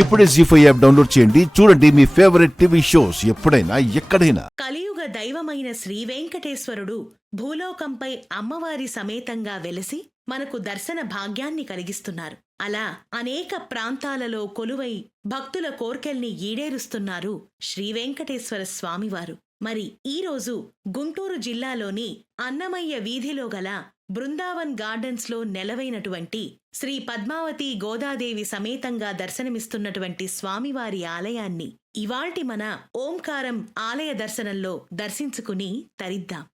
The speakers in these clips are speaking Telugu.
ఇప్పుడే జీ5 యాప్ డౌన్లోడ్ చేయండి. చూడండి మీ ఫేవరెట్ టీవీ షోస్ ఎప్పుడైనా ఎక్కడైనా. కలియుగ దైవమైన శ్రీ వెంకటేశ్వరుడు భూలోకంపై అమ్మవారి సమేతంగా వెలసి మనకు దర్శన భాగ్యాన్ని కలిగిస్తున్నారు. అలా అనేక ప్రాంతాలలో కొలువై భక్తుల కోర్కెల్ని ఈడేరుస్తున్నారు శ్రీ వెంకటేశ్వర స్వామివారు. మరి ఈరోజు గుంటూరు జిల్లాలోని అన్నమయ్య వీధిలో గల బృందావన్ గార్డెన్స్ లో నెలవైనటువంటి శ్రీ పద్మావతి గోదాదేవి సమేతంగా దర్శనమిస్తున్నటువంటి స్వామివారి ఆలయాన్ని ఇవాల్టి మన ఓంకారం ఆలయ దర్శనంలో దర్శించుకుని తరిద్దాం.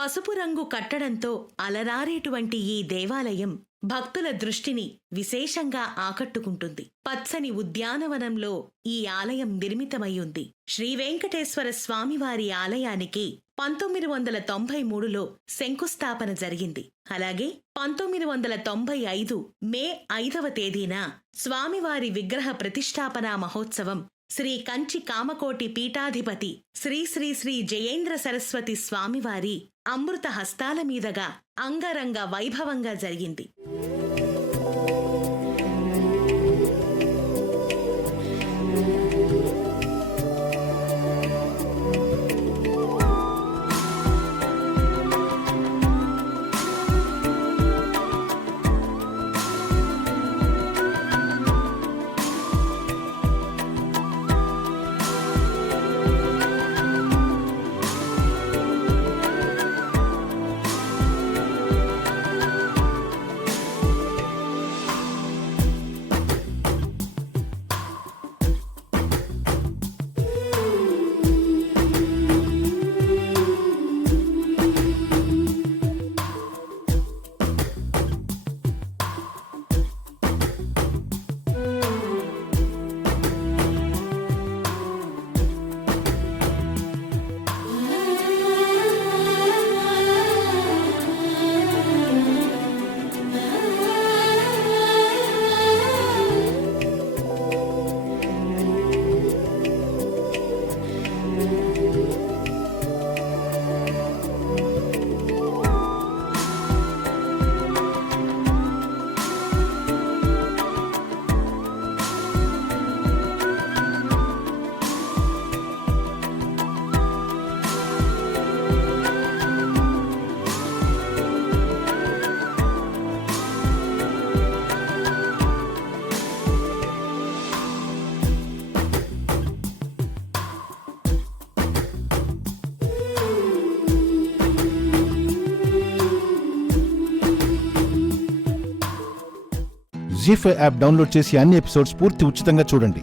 పసుపు రంగు కట్టడంతో అలరారేటువంటి ఈ దేవాలయం భక్తుల దృష్టిని విశేషంగా ఆకట్టుకుంటుంది. పచ్చని ఉద్యానవనంలో ఈ ఆలయం నిర్మితమయ్యుంది. శ్రీ వెంకటేశ్వర స్వామివారి ఆలయానికి 1993లో శంకుస్థాపన జరిగింది. అలాగే 1995 మే 5వ తేదీన స్వామివారి విగ్రహ ప్రతిష్టాపనా మహోత్సవం శ్రీ కంచి కామకోటి పీఠాధిపతి శ్రీ శ్రీ శ్రీ జయేంద్ర సరస్వతి స్వామివారి అమృత హస్తాల మీదగా అంగరంగ వైభవంగా జరిగింది. జీ5 యాప్ డౌన్లోడ్ చేసి అన్ని ఎపిసోడ్స్ పూర్తి ఉచితంగా చూడండి.